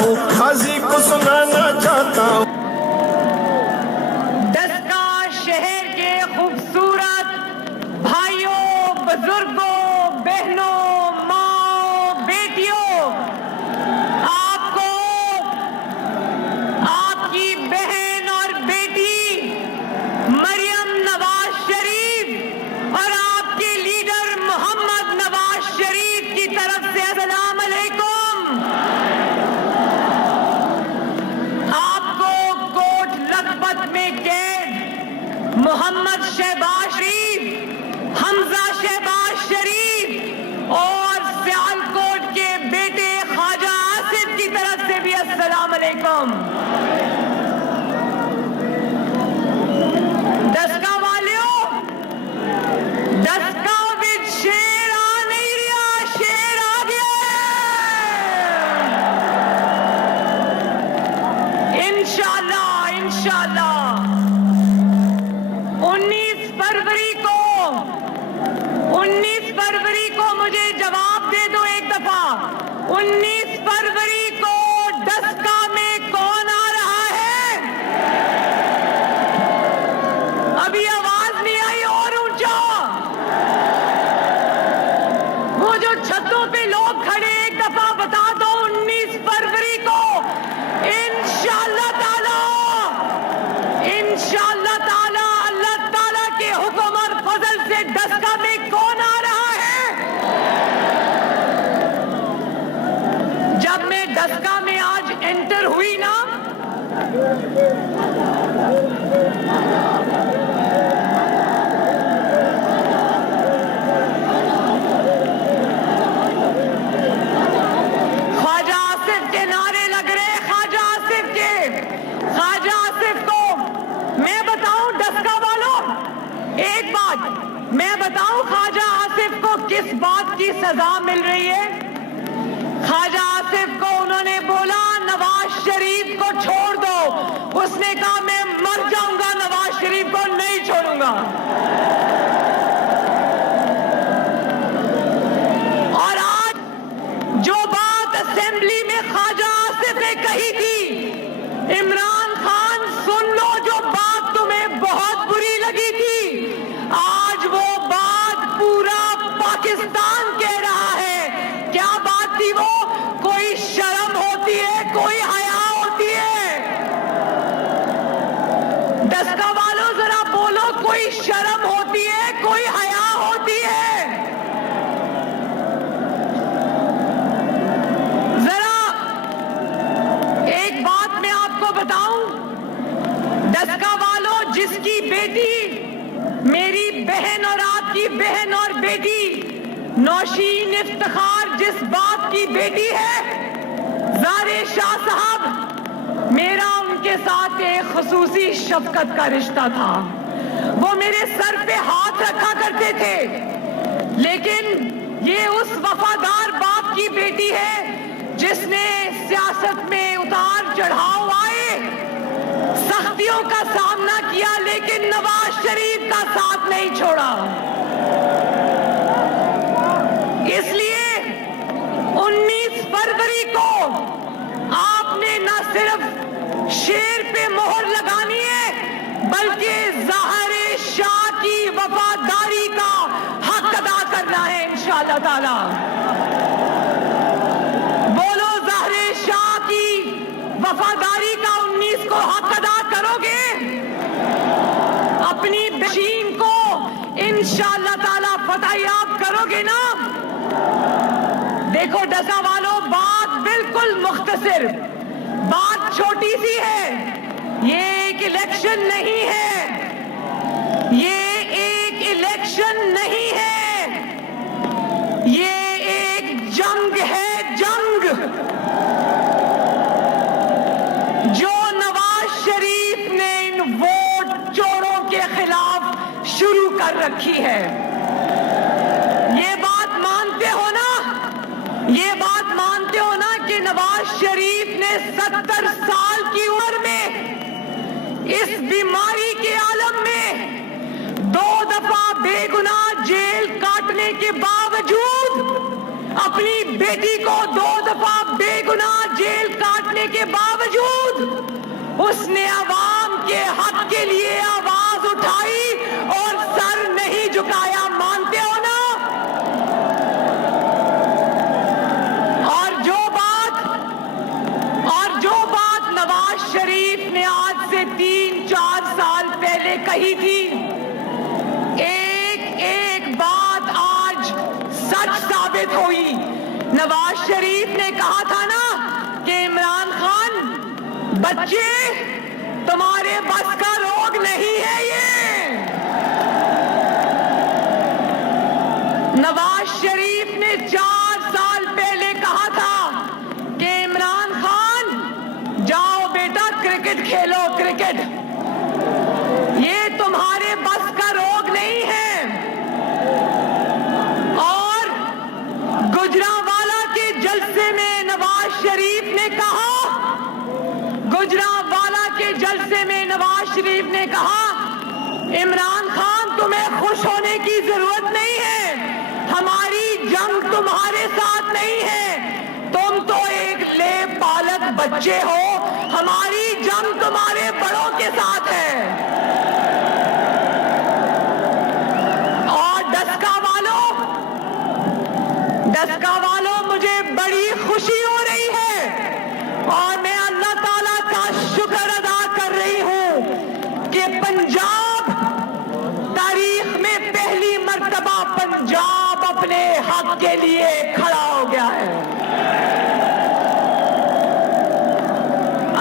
खाजी को सुनाना चाहता हूँ। दस्का शहर के खूबसूरत भाइयों, बुजुर्गों, बहनों, माँ, बेटियों, आपको आपकी बहन और बेटी मरियम नवाज शरीफ और आपके लीडर मोहम्मद नवाज शरीफ की तरफ से अस्सलाम अलैकुम। में कैद मोहम्मद शहबाज शरीफ, हमजा शहबाज शरीफ और सियालकोट के बेटे ख्वाजा आसिफ की तरफ से भी अस्सलाम अलैकुम। दस्का वालियों, दस्का विच शेर आ नहीं रहा, शेर आ गया। इंशाअल्लाह, इंशाअल्लाह 19 फरवरी को मुझे जवाब दे दो एक दफा। 19 फरवरी को दस्का में कौन आ रहा है? अभी आवाज नहीं आई, और ऊंचा। वो जो छतों पे लोग खड़े, एक दफा बता दो 19 फरवरी को इंशाअल्लाह ताला, इंशाअल्लाह ताला, अल्लाह ताला के हुक्म और फजल से दस्का में कौन आ रहा है? जब मैं दस्का में आज एंटर हुई ना, ख्वाजा आसिफ के नारे लग रहे, ख्वाजा आसिफ के। ख्वाजा आसिफ को मैं बताऊं, दस्का वालों, एक बात मैं बताऊं, ख्वाजा आसिफ को किस बात की सजा मिल रही है? ख्वाजा आसिफ को उन्होंने बोला नवाज शरीफ को छोड़ दो, उसने कहा मैं मर जाऊंगा, नवाज शरीफ को नहीं छोड़ूंगा। और आज जो बात असेंबली में ख्वाजा आसिफ ने कही थी, इमरान खान सुन लो, जो बात तुम्हें बहुत बुरी लगी थी, आज वो बात पूरा पाकिस्तान कह रहा है। क्या बात थी वो? कोई शर्म होती है, कोई हया होती है? दस्का वालों जरा बोलो, कोई शर्म होती है, कोई हया होती है? जरा एक बात मैं आपको बताऊं, दस्का वालों, जिसकी बेटी, मेरी बहन और आपकी बहन और बेटी नौशीन इफ्तिखार जिस बाप की बेटी है, ज़ारे शाह साहब, मेरा उनके साथ एक खुसूसी शफकत का रिश्ता था। वो मेरे सर पे हाथ रखा करते थे, लेकिन ये उस वफादार बाप की बेटी है जिसने सियासत में उतार चढ़ाव आए, सख्तियों का सामना किया, लेकिन नवाज शरीफ का साथ नहीं छोड़ा। इसलिए 19 फरवरी को आपने न सिर्फ शेर पे मोहर लगानी है, बल्कि ज़ाहिर शाह की वफादारी का हक अदा करना है इंशाअल्लाह ताला। बोलो, ज़ाहिर शाह की वफादारी का 19 को हक अदा करोगे? अपनी बशीन को इंशाअल्लाह ताला फतह याब करोगे ना? देखो दस्का वालों, बात बिल्कुल मुख्तसर, बात छोटी सी है। ये एक इलेक्शन नहीं है, ये एक इलेक्शन नहीं है, ये एक जंग है, जंग जो नवाज शरीफ ने इन वोट चोरों के खिलाफ शुरू कर रखी है। ये बात मानते हो ना? ये बात मानते हो ना कि नवाज शरीफ ने 70 साल की उम्र में इस बीमारी के आलम में 2 दफा बेगुनाह जेल काटने के बावजूद अपनी बेटी को 2 दफा बेगुनाह जेल काटने करने के बावजूद उसने अवाम के हक के लिए आवाज उठाई और सर नहीं झुकाया। मानते हो ना? और जो बात नवाज शरीफ ने आज से 3-4 साल पहले कही थी, एक बात आज सच साबित हुई। नवाज शरीफ ने कहा था ना कि इमरान खान, बच्चे तुम्हारे बस का रोग नहीं है ये। नवाज शरीफ ने 4 साल पहले कहा था कि इमरान खान जाओ बेटा क्रिकेट खेलो, क्रिकेट, ये तुम्हारे बस का रोग नहीं है। और गुजरांवाला के जलसे में नवाज शरीफ ने कहा, गुजरांवाला के जलसे में नवाज शरीफ ने कहा, इमरान खान तुम्हें खुश होने की जरूरत नहीं है, हमारी जंग तुम्हारे साथ नहीं है, तुम तो एक लेपालक बच्चे हो, हमारी जंग तुम्हारे बड़ों के साथ है। और डस्का वालों, मुझे बड़ी खुशी हो रही है और मैं अल्लाह ताला का शुक्र अदा कर रही हूं कि पंजाब, तारीख में पहली मर्तबा पंजाब अपने हक के लिए खड़ा हो गया है।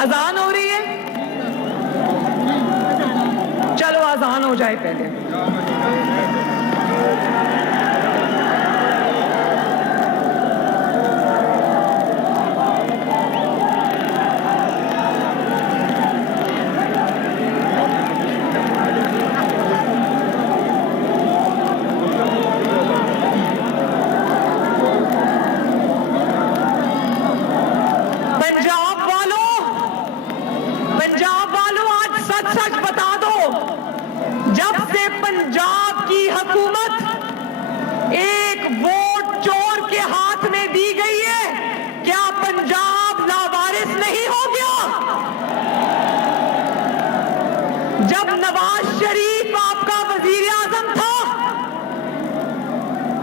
अजान हो रही है, चलो अजान हो जाए पहले। पंजाब वालों, आज सच बता दो, जब से पंजाब की हुकूमत एक वोट चोर के हाथ में दी गई है, क्या पंजाब लावारिस नहीं हो गया? जब नवाज शरीफ आपका वजीर आजम था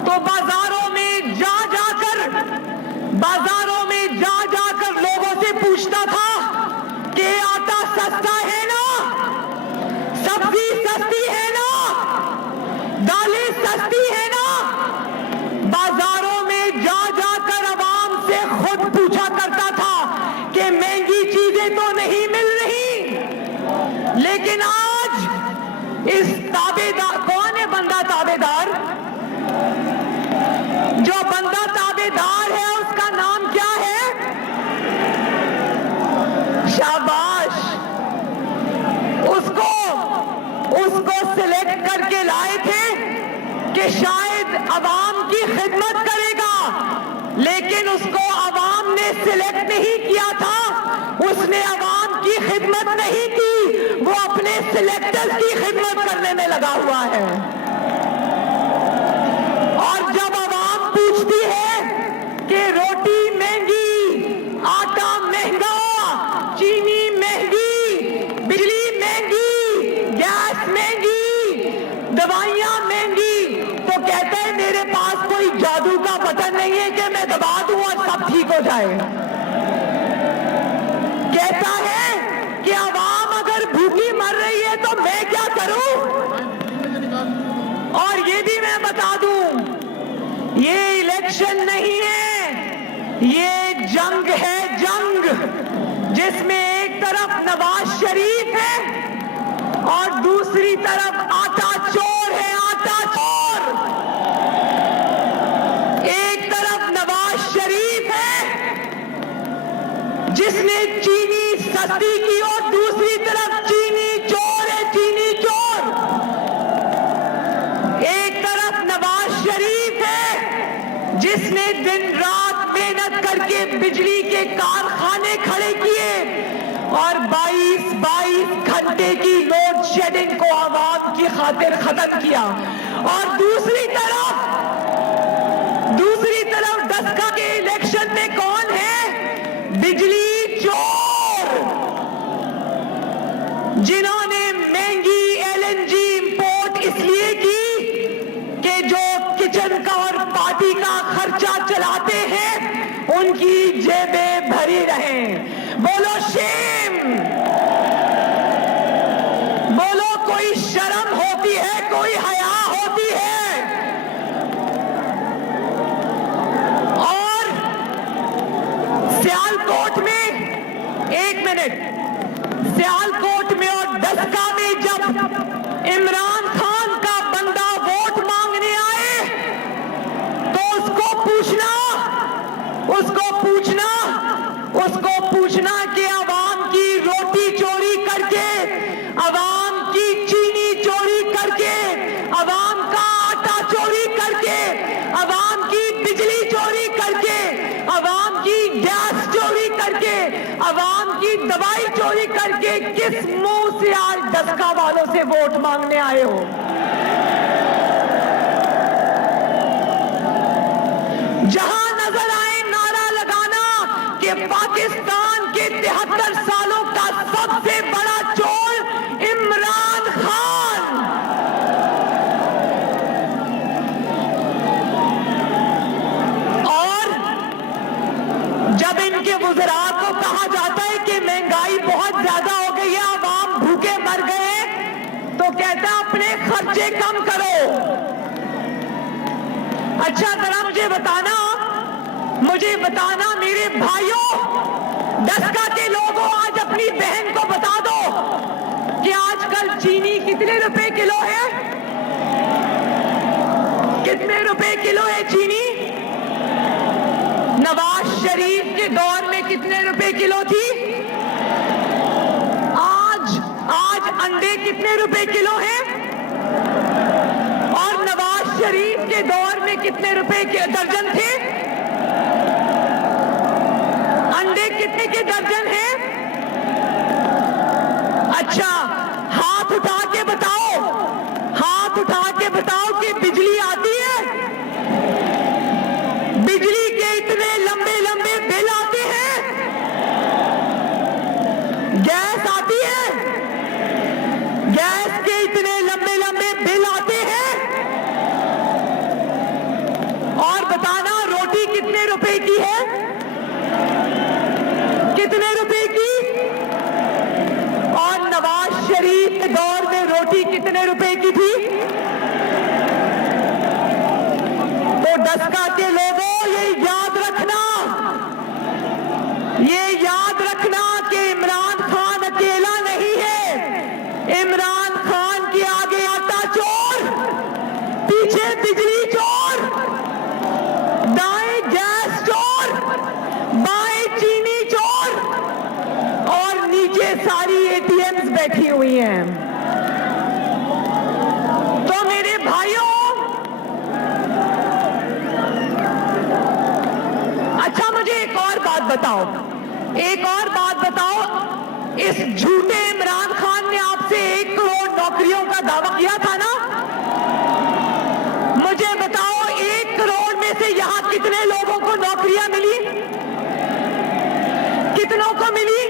तो बाजारों में जा जाकर लोगों से पूछता था कि आटा सस्ता है ना, सब्जी सस्ती है ना, दालें सस्ती है ना। बाजारों में जा जाकर आवाम से खुद पूछा करता था कि महंगी चीजें तो नहीं मिल रही। लेकिन आज इस ताबेदार, कौन है बंदा ताबेदार? जो बंदा ताबेदार है उसका नाम क्या है? शाबाश, उसको सिलेक्ट करके लाए थे कि शायद अवाम की खिदमत करेगा, लेकिन उसको अवाम ने सिलेक्ट नहीं किया था, उसने अवाम की खिदमत नहीं की, वो अपने सिलेक्टर्स की खिदमत करने में लगा हुआ है। और जब अवाम पूछती है कि रोटी महंगी, आटा महंगा, चीनी महंगी, बिजली महंगी, गैस महंगी, दवाइयां महंगी, तो कहते हैं मेरे पास कोई जादू का बटन नहीं है कि मैं दबा दूं और सब ठीक हो जाए। कहता है कि अवाम अगर भूखी मर रही है तो मैं क्या करूं? और ये भी मैं बता दूं, ये इलेक्शन नहीं है, ये जंग है, जंग, जिसमें एक तरफ नवाज शरीफ है और दूसरी तरफ आटा चोर है, आटा चोर। एक तरफ नवाज शरीफ है जिसने चीनी सस्ती की और दूसरी तरफ चीनी चोर है, चीनी चोर। एक तरफ नवाज शरीफ है जिसने दिन रात मेहनत करके बिजली के कारखाने खड़े किए और 22 घंटे की लोड शेडिंग को आवाम की खातिर खत्म किया। और दूसरी तरफ डस्का के इलेक्शन में कौन है? बिजली चोर। जिन्होंने महंगी एलएनजी इंपोर्ट इसलिए की कि जो किचन का और पार्टी का खर्चा चलाते हैं उनकी जेबें भरी रहें। बोलो शेम, बोलो कोई शर्म होती है, कोई हया होती है। और सियालकोट में, एक मिनट, सियालकोट में और डस्का में जब इमरान खान का बंदा वोट मांगने आए तो उसको पूछना कि अवाम की रोटी चोरी करके, अवाम की चीनी चोरी करके, अवाम का आटा चोरी करके, अवाम की बिजली चोरी करके, अवाम की गैस चोरी करके, अवाम की दवाई चोरी करके किस मुंह से आज डस्का वालों से वोट मांगने आए हो? जहां नजर आए नारा लगाना कि पाकिस्तान के 73 सालों का सबसे बड़ा चोर इमरान खान। और जब इनके वुज़रा को कहा जाता है कि महंगाई बहुत ज्यादा हो गई है, आवाम भूखे मर गए, तो कहता है अपने खर्चे कम करो। अच्छा जरा मुझे बताना मेरे भाइयों, डस्का के लोगों, आज अपनी बहन को बता दो कि आजकल चीनी कितने रुपए किलो है? कितने रुपए किलो है चीनी? नवाज शरीफ के दौर में कितने रुपए किलो थी? आज अंडे कितने रुपए किलो है? और नवाज शरीफ के दौर में कितने रुपए के दर्जन थे? अंडे कितने के दर्जन है? अच्छा हाथ उठा के बताओ, हाथ उठा के बताओ कि बिजली आती है? बिजली के इतने लंबे लंबे बिल आते हैं। गैस आती है? गैस के इतने लंबे लंबे बिल आते हैं। और बताना रोटी कितने रुपए की है? कितने रुपए की? और नवाज शरीफ के दौर में रोटी कितने रुपए की थी? तो डस्का के लोगों ये याद रखना, ये याद रखना कि इमरान खान अकेला नहीं है। इमरान खान के आगे आटा चोर, पीछे बिजली चोर, दाएं गैस चोर, बाएं चीनी चोर, और नीचे सारी एटीएम्स बैठी हुई हैं। तो मेरे भाइयों, अच्छा मुझे एक और बात बताओ, एक और बात बताओ, इस झूठे इमरान खान ने आपसे 1 करोड़ नौकरियों का दावा किया था ना? मुझे बताओ 1 करोड़ में से यहां कितने लोगों को नौकरियां मिली? कितनों को मिली?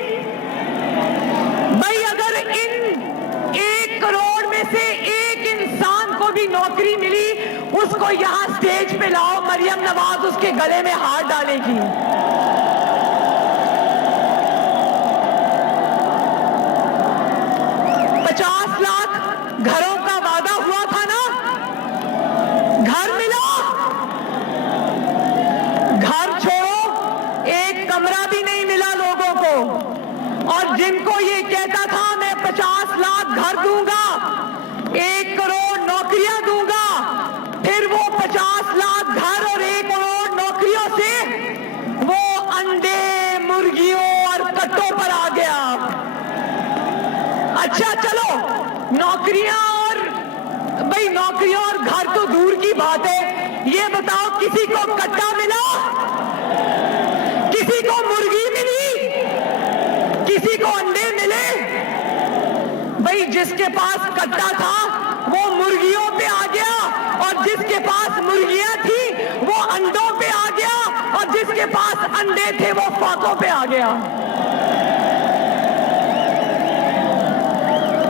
भाई अगर इन 1 करोड़ में से एक इंसान को भी नौकरी मिली, उसको यहां स्टेज पे लाओ, मरियम नवाज उसके गले में हाथ डालेगी। 50 लाख घरों का वादा हुआ था ना? घर मिला? घर छोड़ो, एक कमरा भी नहीं मिला लोगों को। और जिनको ये कहता था मैं 50 लाख घर दूंगा, 1 करोड़ नौकरियां दूंगा, फिर वो 50 लाख घर और 1 करोड़ नौकरियों से वो अंडे, मुर्गियों और कट्टों पर आ गया। अच्छा चलो, नौकरियां और भाई नौकरियों और घर तो दूर की बात है, ये बताओ किसी को कट्टा मिला? किसी को मुर्गी मिली? किसी को अंडे मिले? भाई जिसके पास कट्टा था वो मुर्गियों पे आ गया, और जिसके पास मुर्गियां थी वो अंडों पे आ गया, और जिसके पास अंडे थे वो फाकों पे आ गया।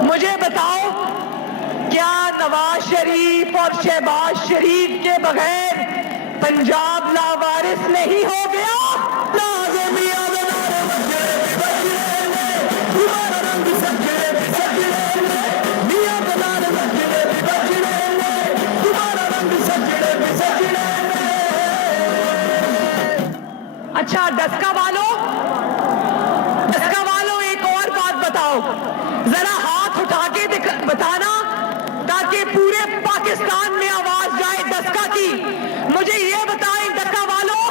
मुझे बताओ, क्या नवाज शरीफ और शहबाज शरीफ के बगैर पंजाब लावारिस नहीं हो गया? अच्छा, डस्का वालों एक और बात बताओ, जरा हाथ उठा के बताना ताकि पूरे पाकिस्तान में आवाज जाए डस्का की। मुझे ये बताएं डस्का वालों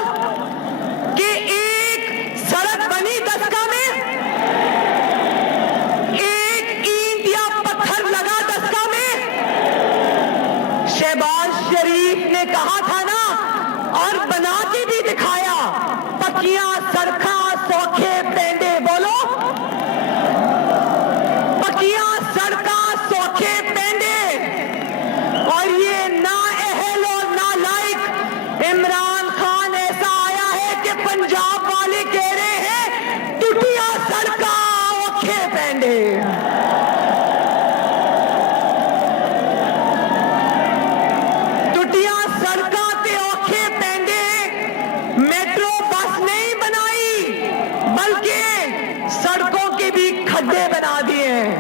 कि एक सड़क बनी डस्का में, एक ईंट या पत्थर लगा डस्का में? शहबाज शरीफ ने कहा था ना, और बना के भी दिखाया, पक्कियां सड़का सौखे पेंडे। बोलो, पक्कियां सड़का सौखे पेंडे। और ये ना अहल और ना लायक इमरान खान ऐसा आया है कि पंजाब वाले कह रहे हैं टूटियां सड़का औखे पेंडे। टूटियां सड़का ते औखे पेंडे मेट्रो बस नहीं बनाई, बल्कि सड़कों के भी खड्डे बना दिए हैं।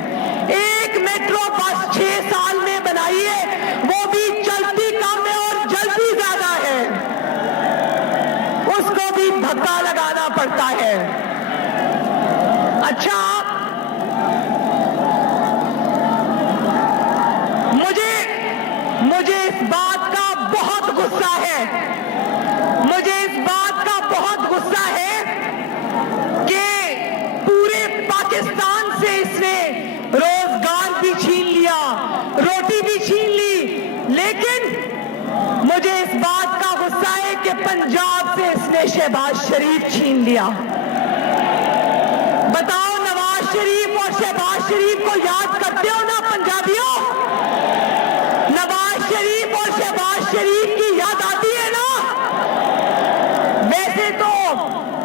एक मेट्रो बस 6 साल में बनाई है, वो भी चलती कम है और जल्दी ज्यादा है, उसको भी धक्का लगाना पड़ता है। अच्छा, मुझे इस बात का बहुत गुस्सा है, मुझे इस बात का बहुत गुस्सा है कि पूरे पाकिस्तान से इसने रोजगार भी छीन लिया, रोटी भी छीन ली, लेकिन मुझे इस बात का गुस्सा है कि पंजाब से इसने शहबाज शरीफ छीन लिया। बताओ, नवाज शरीफ और शहबाज शरीफ को याद करते हो ना पंजाबियों? नवाज शरीफ और शहबाज शरीफ की याद आती है ना? वैसे तो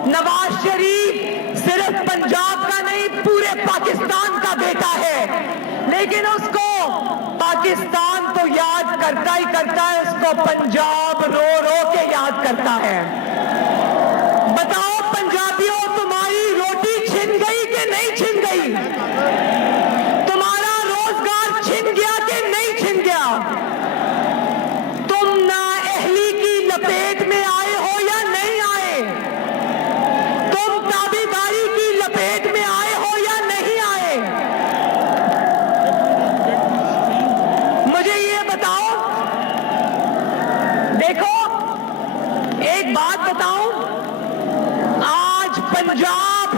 नवाज शरीफ सिर्फ पंजाब का नहीं, पूरे पाकिस्तान का बेटा है, लेकिन उसको पाकिस्तान तो याद करता ही करता है, उसको पंजाब रो रो के याद करता है। बताओ पंजाबियों, तुम्हारी रोटी छिन गई कि नहीं छिन गई? तुम्हारा रोजगार छिन गया कि नहीं छिन गया? तुम नाअहली की लपेट में आए हो या नहीं आए? तुम ताबेदारी की लपेट में आए हो या नहीं आए? मुझे ये बताओ। देखो, एक बात बताऊं, आज पंजाब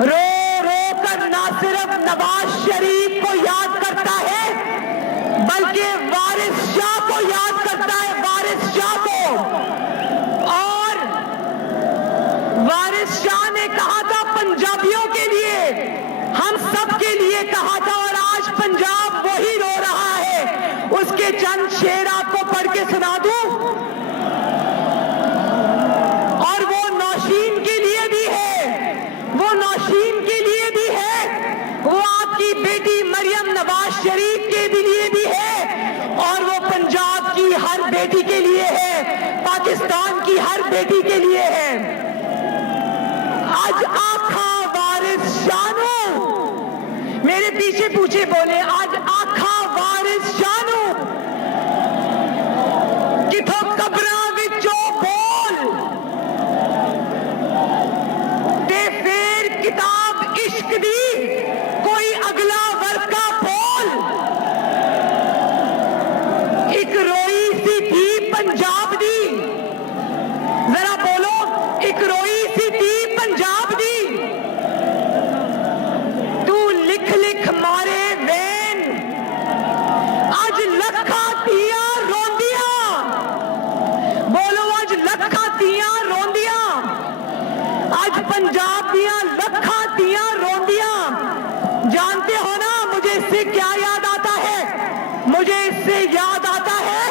रो रो कर ना सिर्फ नवाज शरीफ को याद करता है, बल्कि वारिस शाह को याद करता है, वारिस शाह को। और वारिस शाह ने कहा था पंजाबियों के लिए, हम सब के लिए कहा था, और आज पंजाब वही रो रहा है। उसके चंद शेर आपको पढ़ के सुना दूं, और वो नौशीन के लिए भी है, वो नौशीन के लिए भी है, वो आपकी बेटी मरियम नवाज शरीफ के भी लिए भी है, और वो पंजाब की हर बेटी के लिए है, पाकिस्तान की हर बेटी के लिए है। आज आखा वारिस शानू, मेरे पीछे पूछे बोले, आज आखा वारिस शानू किथों कब्रां विचों बोल ते फेर किताब इश्क दी कोई अगला वर्का बोल। एक रोई सी थी पंजाब दी, जरा बोलो, एक रोई सी थी पंजाब दी, तू लिख लिख मारे वैन, आज लखा तिया रोंदिया। बोलो, आज लखा तिया रोंदिया, आज पंजाब दिया लखा तिया रोंदिया। जानते हो ना मुझे इससे क्या याद आता है? मुझे इससे याद आता है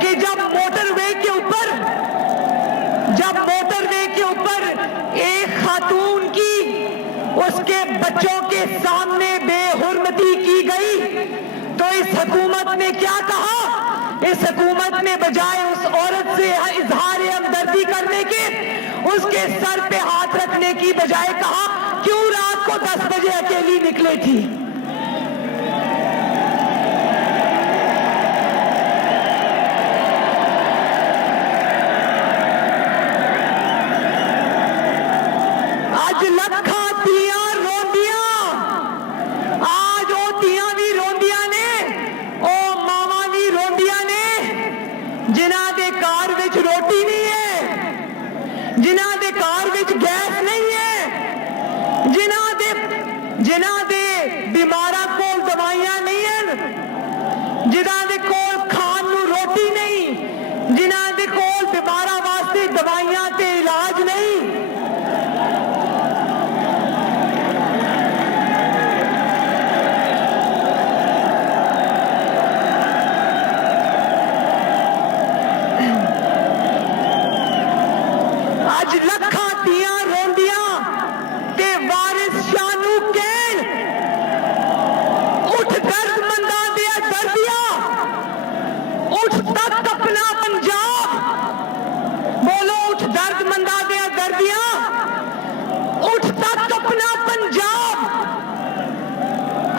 कि जब मोटरवे के ऊपर एक खातून की उसके बच्चों के सामने बेहुरमती की गई, तो इस हुकूमत ने क्या कहा? इस हुकूमत ने बजाय उस औरत से इजहार हमदर्दी करने के, उसके सर पे हाथ रखने की बजाय कहा, क्यों रात को 10 बजे अकेली निकली थी? आज लखा तियां रोंदियां, आज ओ तियां भी रोंदियां ने, ओ मामा भी रोंदियां ने, जिन्हां दे घर विच रोटी नहीं है, जिन्हां दे घर विच गैस नहीं है, जिन्हां दे बीमारां कोल दवाइयां नहीं हैं, जिन्हां दे कोल खान नूं रोटी नहीं, जिन्हां दे कोल बीमारां वास्ते दवाइयां ते इलाज नहीं। आज लखा तियां रोंदियां ते वारिस शानू कहन, उठ दर्दमंदा दिया दर्दिया, उठ तक अपना पंजाब, बोलो उठ दर्दमंदा दिया दर्दिया, उठ तक अपना पंजाब।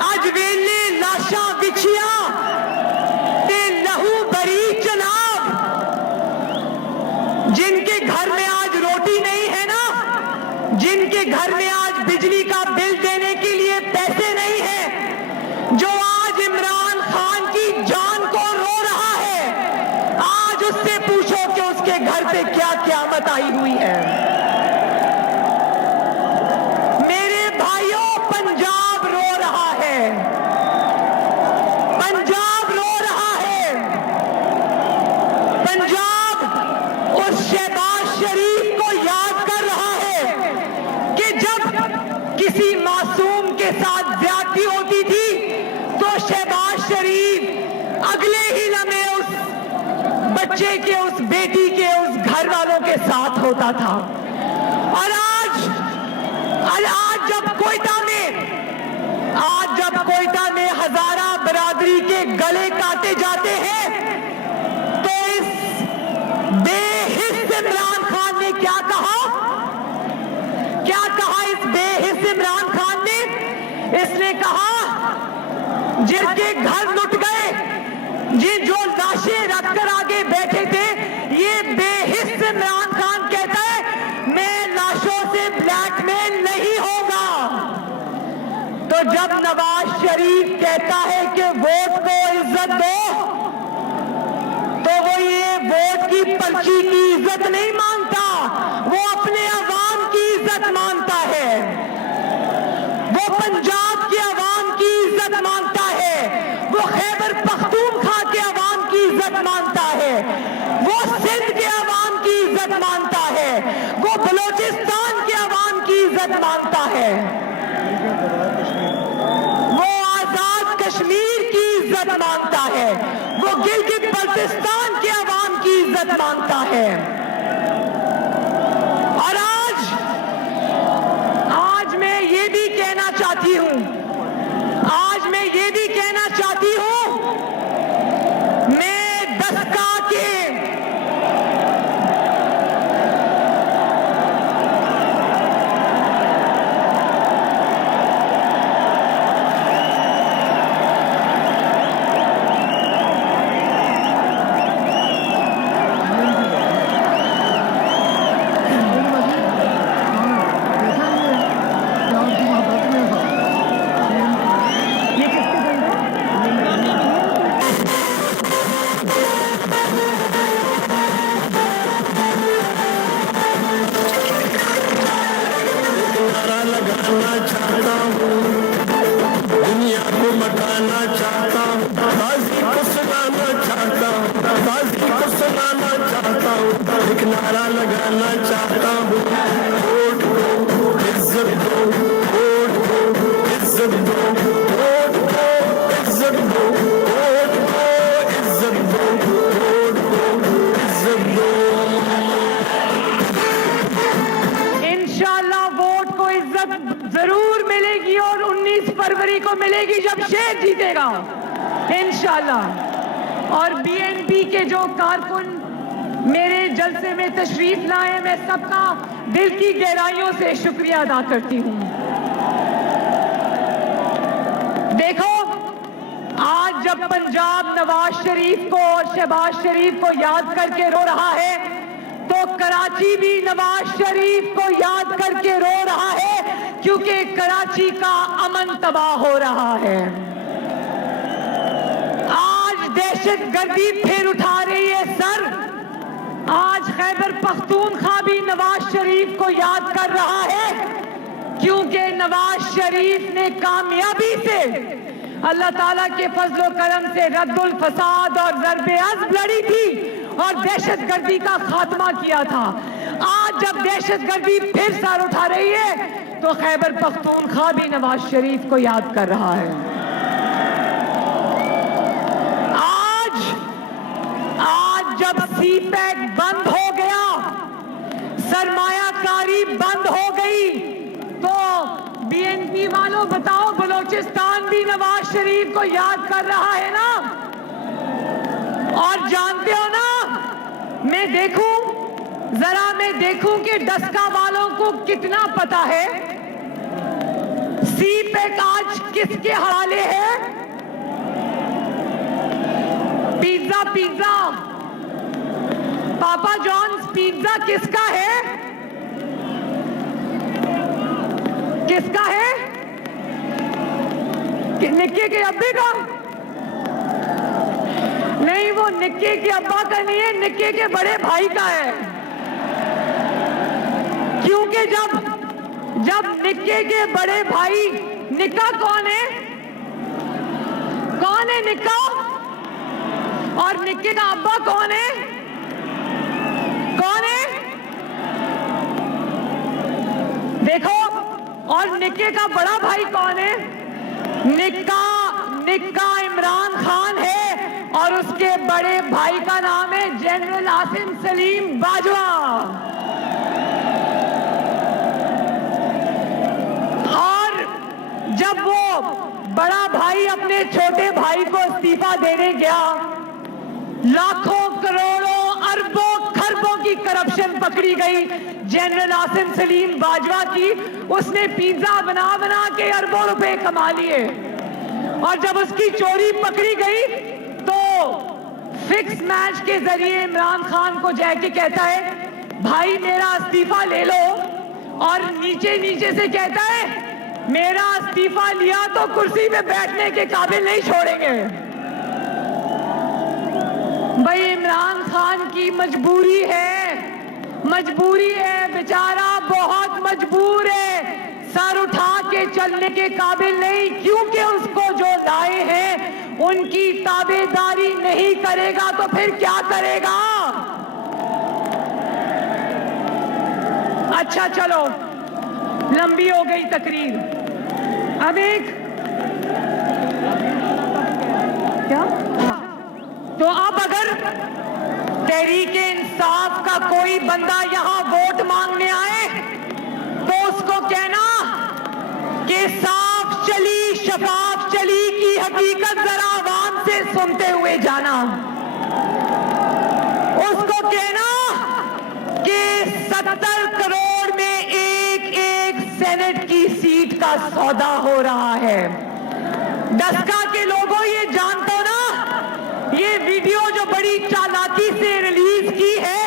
आज वेले लाशां बिछिया ते लहू बरी जनाब, जिनके घर में आज रोटी नहीं है ना, जिनके घर में आज बिजली का बिल देने के लिए पैसे नहीं है, जो आज इमरान खान की जान को रो रहा है, आज उससे पूछो कि उसके घर पे क्या क़यामत आई हुई है। मेरे भाइयों, पंजाब रो रहा है, पंजाब रो रहा है। पंजाब उस शहबाज शरीफ को याद कर रहा है कि जब किसी मासूम के साथ ज्यादती होती थी तो शहबाज शरीफ अगले ही लम्हे उस बच्चे के, उस बेटी के, उस घर वालों के साथ होता था। और आज जब कोयटा में हजारा बरादरी के गले काटे जाते हैं, तो इस बेहिस इमरान खान ने क्या कहा? क्या कहा इस बेहिस इमरान खान ने? इसने कहा जिनके घर लुट गए, जो लाशें रखकर आगे बैठे थे, ये बेहिस इमरान खान कहता है मैं लाशों से ब्लैकमेल नहीं होगा। तो जब नवाज शरीफ कहता है कि वोट को इज्जत दो, तो वो ये वोट की पर्ची की इज्जत नहीं मांगता, वो अपने अवाम की इज्जत मांगता है, वो पंजाब के अवाम की इज्जत मांगता है, वो खैबर पख्तूनख्वा के अवाम की इज्जत मांगता है, वो सिंध के अवाम की इज्जत मांगता है, वो बलोचिस्तान के अवाम की इज्जत मांगता है, वो आजाद कश्मीर की इज्जत मांगता है, वो गिलगित बल्तिस्तान के अवाम की इज्जत मांगता है। और आज मैं ये भी कहना चाहती हूं, आज मैं ये भी कहना चाहती हूं, मैं दस्का के लगाना चाहता हूँ, दुनिया को मटाना चाहता हूँ, गाजी को सुनाना चाहता हूँ, गाजी को सुनाना चाहता हूँ, एक नारा लगाना चाहता हूँ, वोट दो इज्जत दो, वोट दो इज्जत दो, वोट दो इज्जत दो, वोट दो इज्जत दो, वोट दो इज्जत दो। इंशाअल्लाह वोट को इज्जत तक जरूर मिलेगी और 19 फरवरी को मिलेगी जब शेर जीतेगा इंशाल्लाह। और बीएनपी के जो कारकुन मेरे जलसे में तशरीफ लाए, मैं सबका दिल की गहराइयों से शुक्रिया अदा करती हूं। देखो, आज जब पंजाब नवाज शरीफ को और शहबाज शरीफ को याद करके रो रहा है, तो कराची भी नवाज शरीफ को याद करके रो रहा है, क्योंकि कराची का अमन तबाह हो रहा है। आज दहशतगर्दी फिर उठा रही है सर। आज खैबर पख्तूनख्वा भी नवाज शरीफ को याद कर रहा है, क्योंकि नवाज शरीफ ने कामयाबी से अल्लाह ताला के फजलो करम से रद्दुल फसाद और ज़र्बे अज़्ब लड़ी थी और दहशतगर्दी का खात्मा किया था। आज जब दहशतगर्दी फिर सर उठा रही है, तो खैबर पख्तूनख्वा भी नवाज शरीफ को याद कर रहा है। आज जब सीपैक बंद हो गया, सरमायाकारी बंद हो गई, तो बीएनपी वालों बताओ, बलोचिस्तान भी नवाज शरीफ को याद कर रहा है ना? और जानते हो ना, मैं देखूं कि डस्का वालों को कितना पता है सीपैक आज किसके हवाले है। पिज्जा पापा जॉन्स पिज्जा किसका है? किसका है? निक्के के अब्बे का? नहीं, वो निक्के के अब्बा का नहीं है, निक्के के बड़े भाई का है। क्योंकि जब निक्के के बड़े भाई, निक्का कौन है? कौन है निक्का? और निक्के का अब्बा कौन है? कौन है? देखो, और निक्के का बड़ा भाई कौन है? निक्का इमरान खान है, और उसके बड़े भाई का नाम है जनरल आसिम सलीम बाजवा। और जब वो बड़ा भाई अपने छोटे भाई को इस्तीफा देने गया, लाखों करोड़ों अरबों खरबों की करप्शन पकड़ी गई जनरल आसिम सलीम बाजवा की। उसने पिज्जा बना बना के अरबों रुपए कमा लिए, और जब उसकी चोरी पकड़ी गई तो फिक्स मैच के जरिए इमरान खान को जाके कहता है, भाई मेरा इस्तीफा ले लो, और नीचे नीचे से कहता है, मेरा इस्तीफा लिया तो कुर्सी पे बैठने के काबिल नहीं छोड़ेंगे। भाई इमरान खान की मजबूरी है, बेचारा बहुत मजबूर है, सर उठा के चलने के काबिल नहीं, क्योंकि उसको जो लाए हैं उनकी ताबेदारी नहीं करेगा तो फिर क्या करेगा? अच्छा चलो, लंबी हो गई तकरीर। अब तो अब अगर तहरीके इंसाफ का कोई बंदा यहां वोट मांगने आए, तो उसको कहना कि साफ चली शफाफ चली की हकीकत जरा आवाम से सुनते हुए जाना। उसको कहना कि 70 करोड़ में एक सेनेट की सीट का सौदा हो रहा है। डस्का के लोगों, ये जानते हो ना, ये वीडियो जो बड़ी चालाकी से रिलीज की है,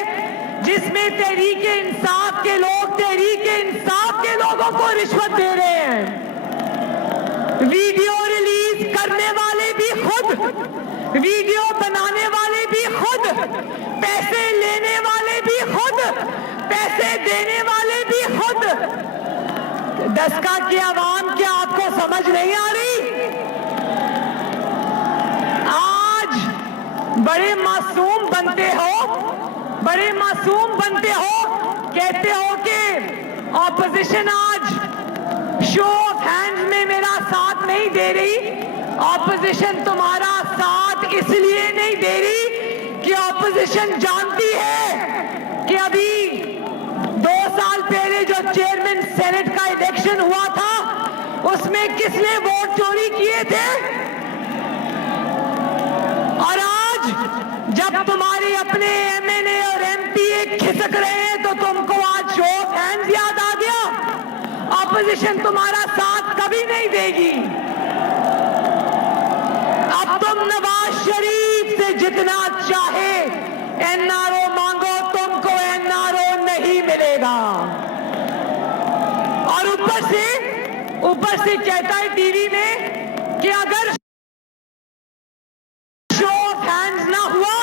जिसमें तहरीके इंसाफ के लोग तहरीके इंसाफ के लोगों को रिश्वत दे रहे हैं। वीडियो रिलीज करने वाले भी खुद, वीडियो बनाने वाले भी खुद, पैसे लेने वाले भी खुद, पैसे देने वाले भी खुद। डस्का की आवाम, क्या आपको समझ नहीं आ रही? बड़े मासूम बनते हो, कहते हो कि ऑपोजिशन आज शो ऑफ हैंड्स में मेरा साथ नहीं दे रही। ऑपोजिशन तुम्हारा साथ इसलिए नहीं दे रही कि ऑपोजिशन जानती है कि अभी 2 साल पहले जो चेयरमैन सेनेट का इलेक्शन हुआ था उसमें किसने वोट चोरी किए थे? और आज जब तुम्हारे अपने एमएनए और एमपी खिसक रहे हैं तो तुमको आज शो ऑफ हैंड्स याद आ गया। ऑपोजिशन तुम्हारा साथ कभी नहीं देगी। अब तुम नवाज शरीफ से जितना चाहे एनआरओ मांगो, तुमको एनआरओ नहीं मिलेगा। और ऊपर से कहता है टीवी में कि अगर शो ऑफ हैंड्स ना हुआ,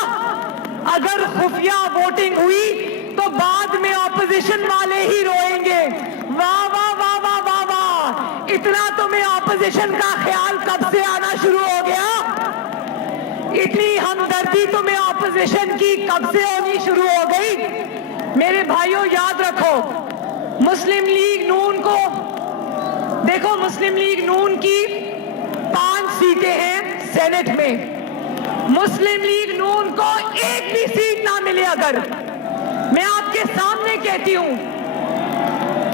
अगर खुफिया वोटिंग हुई तो बाद में ऑपोजिशन वाले ही रोएंगे। वाह वाह वाह वाह वाह वाह, इतना तुम्हें ऑपोजिशन का ख्याल कब से आना शुरू हो गया? इतनी हमदर्दी तुम्हें ऑपोजिशन की कब से होनी शुरू हो गई? मेरे भाइयों याद रखो, मुस्लिम लीग नून को देखो, मुस्लिम लीग नून की 5 सीटें हैं सेनेट में। मुस्लिम लीग नून को एक भी सीट ना मिले, अगर मैं आपके सामने कहती हूं,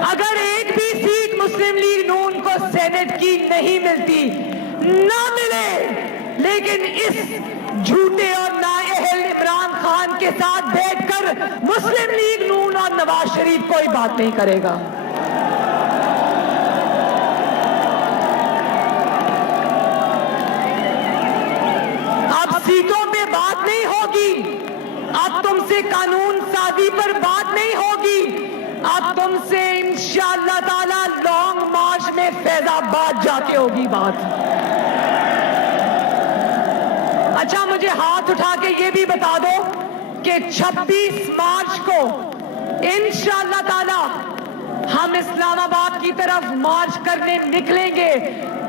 अगर एक भी सीट मुस्लिम लीग नून को सेनेट की नहीं मिलती, ना मिले, लेकिन इस झूठे और नाअहल इमरान खान के साथ बैठकर मुस्लिम लीग नून और नवाज शरीफ कोई बात नहीं करेगा। अब सीटों पे बात नहीं होगी, अब तुमसे कानून साजी पर बात नहीं होगी, अब तुमसे इंशाअल्लाह ताला लॉन्ग मार्च में फैजाबाद जाके होगी बात। अच्छा, मुझे हाथ उठा के ये भी बता दो कि 26 मार्च को इंशाअल्लाह ताला हम इस्लामाबाद की तरफ मार्च करने निकलेंगे।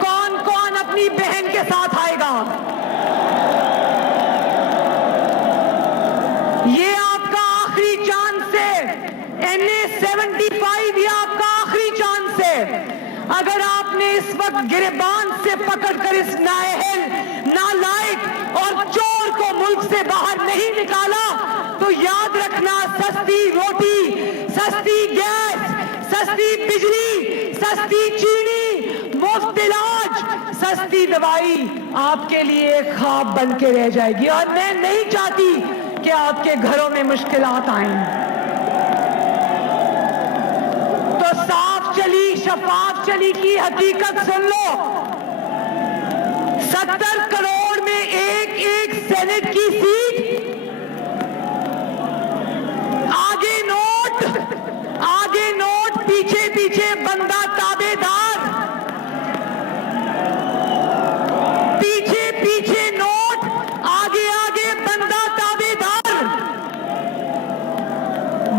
कौन कौन अपनी बहन के साथ आएगा? ये आपका आखिरी चांस है। NA 75 ये आपका आखिरी चांस है। अगर आपने इस वक्त गिरबान से पकड़कर इस नाअहल, नालायक और चोर को मुल्क से बाहर नहीं निकाला तो याद रखना, सस्ती रोटी, सस्ती गैस, सस्ती बिजली, सस्ती चीनी, मुफ्त इलाज, सस्ती दवाई आपके लिए एक ख्वाब बन के रह जाएगी। और मैं नहीं चाहती कि आपके घरों में मुश्किलात आएं। तो साफ चली शफाफ चली की हकीकत सुन लो। 70 करोड़ में एक सेनेट की सीट, आगे नोट, पीछे पीछे बंदा ताबेदार, पीछे पीछे नोट, आगे आगे बंदा ताबेदार।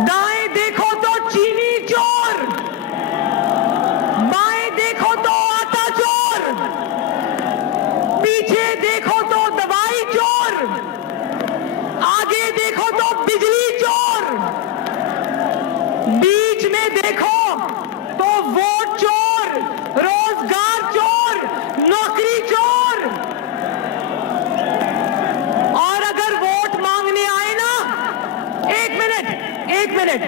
दाएं देखो तो चीनी चोर, बाएं देखो तो आटा चोर, पीछे देखो तो दवाई चोर, आगे देखो तो बिजली चोर, बीच में देखो तो वोट चोर, रोजगार चोर, नौकरी चोर। और अगर वोट मांगने आए ना, एक मिनट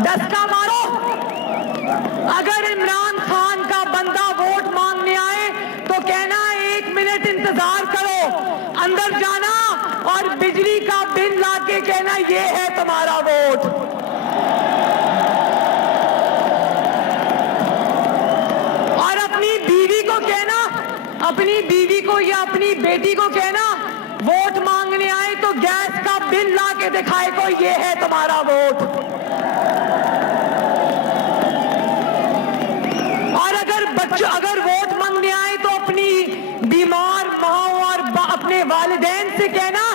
दस्ता मारो। अगर इमरान खान का बंदा वोट मांगने आए तो कहना 1 मिनट इंतजार करो, अंदर जाना और बिजली का बिल लाके कहना ये है तुम्हारा वोट। और अपनी बीवी को कहना, अपनी बीवी को या अपनी बेटी को कहना, वोट मांगने आए तो गैस का बिल लाके दिखाए को ये है तुम्हारा वोट। और अगर वोट मांगने आए तो अपनी बीमार माँ और अपने वालिदैन से कहना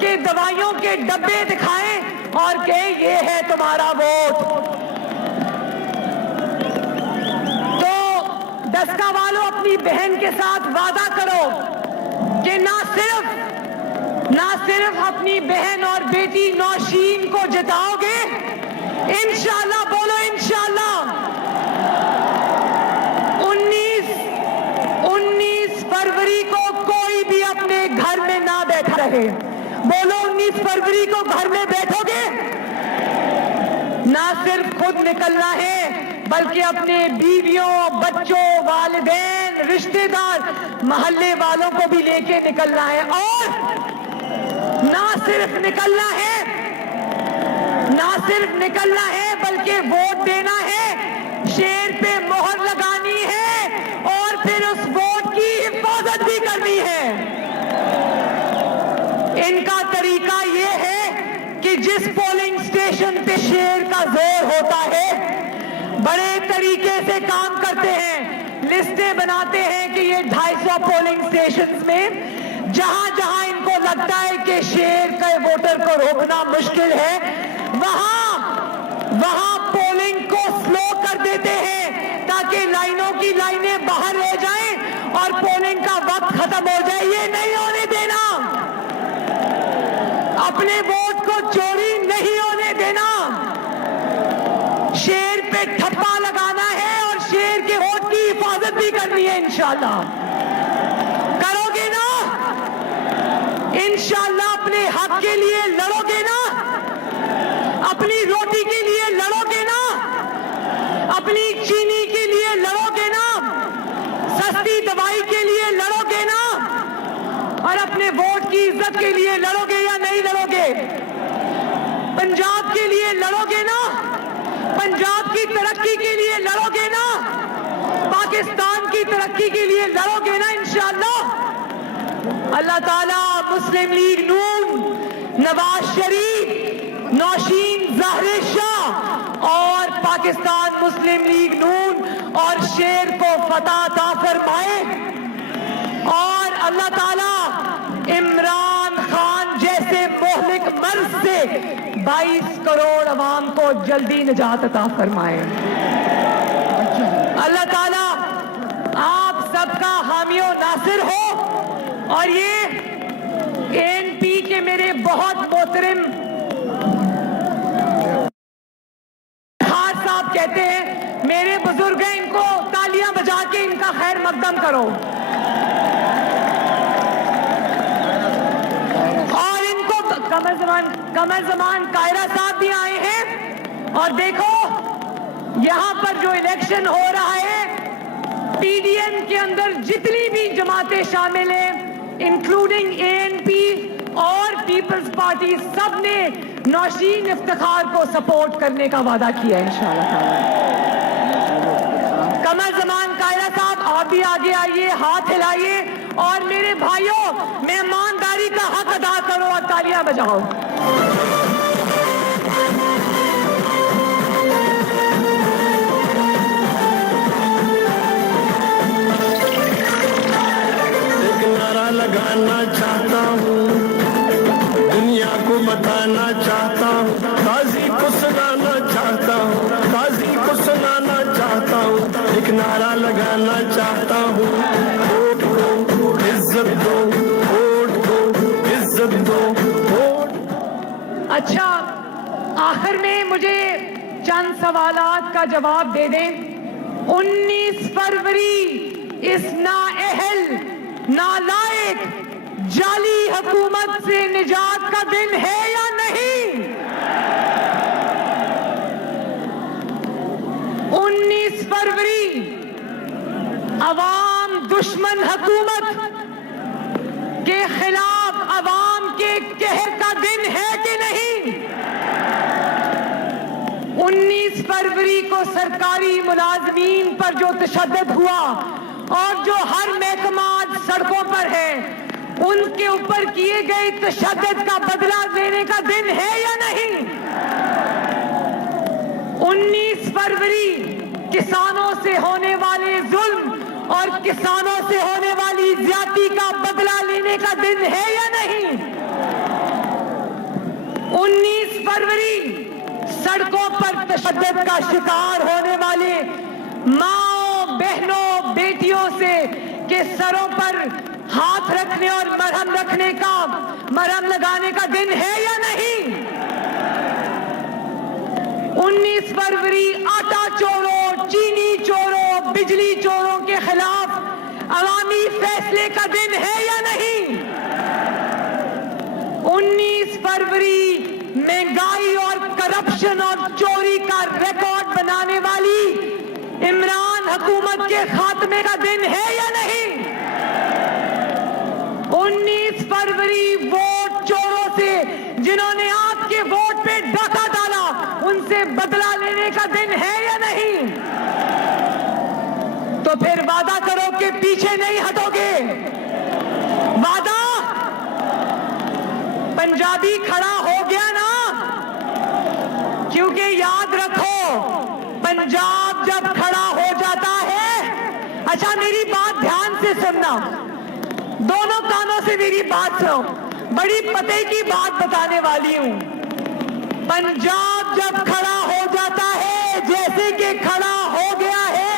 कि दवाइयों के डब्बे दिखाएं और कहे ये है तुम्हारा वोट। तो दस्का वालों, अपनी बहन के साथ वादा करो कि ना सिर्फ अपनी बहन और बेटी नौशीन को जिताओगे, इंशाल्लाह, बोलो इंशाल्लाह, 19 फरवरी को कोई भी अपने घर में ना बैठा रहे। बोलो 19 फरवरी को घर में बैठोगे? ना सिर्फ खुद निकलना है, बल्कि अपने बीवियों, बच्चों, वालिदैन, रिश्तेदार, मोहल्ले वालों को भी लेके निकलना है। और ना सिर्फ निकलना है बल्कि वोट देना है, शेर पे मोहर लगानी है और फिर उस वोट की हिफाजत भी करनी है। इनका तरीका ये है कि जिस पोलिंग स्टेशन पे शेर का जोर होता है, बड़े तरीके से काम करते हैं, लिस्टें बनाते हैं कि ये 250 पोलिंग स्टेशंस में जहां जहां इनको लगता है कि शेर के वोटर को रोकना मुश्किल है, वहां पोलिंग को स्लो कर देते हैं ताकि लाइनों की लाइनें बाहर रह जाएं और पोलिंग का वक्त खत्म हो जाए। ये नहीं होने देना, अपने वोट को चोरी नहीं होने देना। शेर पे ठप्पा लगाना है और शेर के वोट की हिफाजत भी करनी है। इंशाल्लाह करोगे ना? इंशाल्लाह अपने हक के लिए लड़ोगे ना? अपनी रोटी के लिए लड़ोगे ना? अपनी चीनी के लिए लड़ोगे ना? सस्ती दवाई के लिए लड़ोगे ना? और अपने वोट की इज्जत के लिए लड़ोगे या नहीं लड़ोगे? पंजाब के लिए लड़ोगे ना? पंजाब की तरक्की के लिए लड़ोगे ना? पाकिस्तान की तरक्की के लिए लड़ोगे ना? इंशाअल्लाह अल्लाह ताला मुस्लिम लीग नून, नवाज शरीफ, नौशीन ज़ाहिर शाह और पाकिस्तान मुस्लिम लीग नून और शेर को फतह अता फरमाए और अल्लाह ताला इमरान खान जैसे मोहलिक मर्ज से 22 करोड़ अवाम को जल्दी निजात अता फरमाए। अल्लाह ताला आप सबका हामियो नासिर हो। और ये एएनपी के मेरे बहुत मोहतरम खान साहब कहते हैं, मेरे बुजुर्ग हैं, इनको तालियां बजा के इनका खैर मकदम करो। और इनको कमर जमान कायरा साहब भी आए हैं। और देखो यहां पर जो इलेक्शन हो रहा है, पीडीएम के अंदर जितनी भी जमातें शामिल हैं, इंक्लूडिंग एएनपी और पीपल्स पार्टी, सब ने नौशीन इफ्तिखार को सपोर्ट करने का वादा किया है इंशाअल्लाह। कमर जमान कायरा साहब आप भी आगे आइए, हाथ हिलाइए और मेरे भाइयों मेहमानदारी का हक अदा करो और तालियां बजाओ। लगाना चाहता हूँ, दुनिया को बताना चाहता हूँ, काजी को सुनाना चाहता हूँ, काजी को सुनाना चाहता हूँ, एक नारा लगाना चाहता हूँ, वोट दो इज्जत दो, वोट दो इज्जत दो, वोट। अच्छा, आखिर में मुझे चंद सवालात का जवाब दे दें। 19 फरवरी इस नाअहल, नालायक, जाली हुकूमत से निजात का दिन है या नहीं? 19 फरवरी अवाम दुश्मन हुकूमत के खिलाफ अवाम के कहर का दिन है कि नहीं? 19 फरवरी को सरकारी मुलाजमीन पर जो तशद्दुद हुआ और जो हर महकमा सड़कों पर है, उनके ऊपर किए गए तशद्दुद का बदला लेने का दिन है या नहीं? 19 फरवरी किसानों से होने वाले जुल्म और किसानों से होने वाली ज्यादती का बदला लेने का दिन है या नहीं? 19 फरवरी सड़कों पर तशद्दुद का शिकार होने वाले माओ, बहनों, बेटियों से के सरों पर हाथ रखने और मरहम लगाने का दिन है या नहीं? 19 फरवरी आटा चोरों, चीनी चोरों, बिजली चोरों के खिलाफ अवामी फैसले का दिन है या नहीं? 19 फरवरी महंगाई और करप्शन और चोरी का रिकॉर्ड बनाने वाली हुकूमत के खात्मे का दिन है या नहीं? 19 फरवरी वोट चोरों से, जिन्होंने आपके वोट पे डाका डाला, उनसे बदला लेने का दिन है या नहीं? तो फिर वादा करो कि पीछे नहीं हटोगे। वादा? पंजाबी खड़ा हो गया ना? क्योंकि याद रखो, पंजाब जब खड़ा हो जाता है, अच्छा मेरी बात ध्यान से सुनना, दोनों कानों से मेरी बात सुनो, बड़ी पते की बात बताने वाली हूं। पंजाब जब खड़ा हो जाता है, जैसे कि खड़ा हो गया है,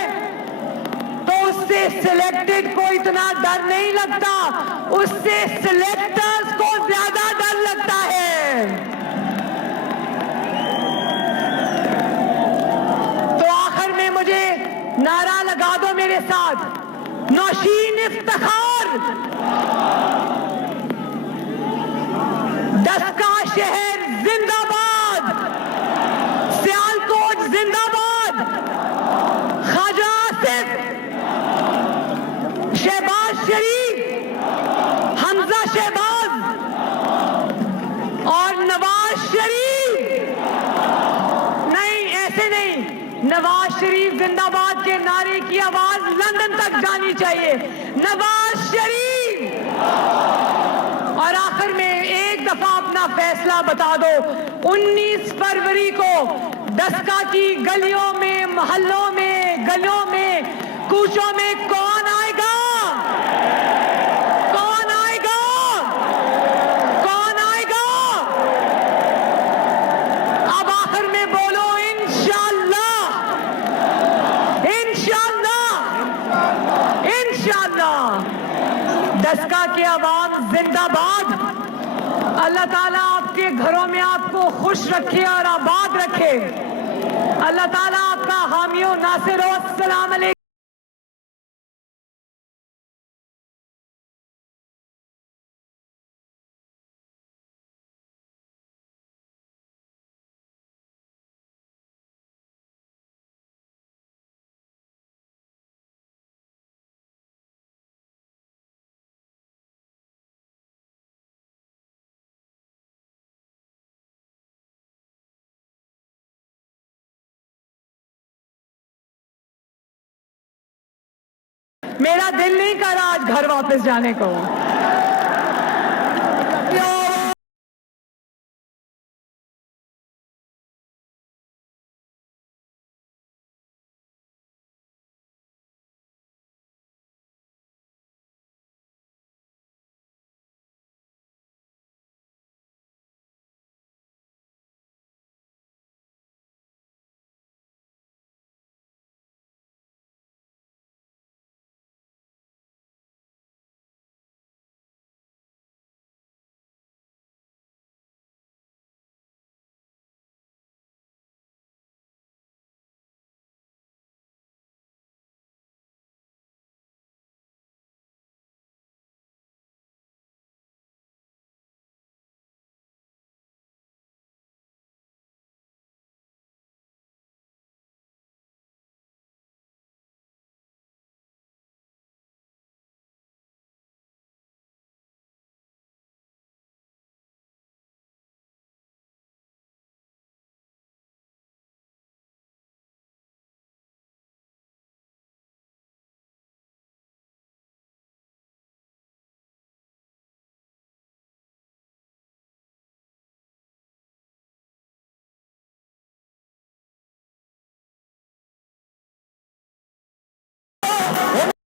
तो उससे सिलेक्टेड को इतना डर नहीं लगता, उससे सिलेक्टर्स को ज्यादा डर लगता है। तो आखिर में मुझे नारा लगा दो मेरे साथ, नौशीन इफ्तिखार, दस्का शहर जिंदाबाद, सियालकोट जिंदाबाद, ख्वाजा आसिफ, शहबाज शरीफ, हमजा शहबाज और नवाज शरीफ। नहीं, ऐसे नहीं, नवाज शरीफ जिंदाबाद के नारे की आवाज लंदन तक जानी चाहिए। नवाज शरीफ। और आखिर में एक दफा अपना फैसला बता दो, 19 फरवरी को दस्का की गलियों में, मोहल्लों में, गलियों में, कूचों में कौन आएगा? कौन आएगा? कौन आएगा? अब आखिर में बोलो इंशाअल्लाह, इंशाअल्लाह, इंशाअल्लाह। दस्का के आवाम जिंदाबाद। अल्लाह ताला आपके घरों में आपको खुश रखे और आबाद रखे। अल्लाह ताला आपका हामियो नासिर हो। अस्सलाम अलैकुम। मेरा दिल नहीं कर रहा आज घर वापस जाने को।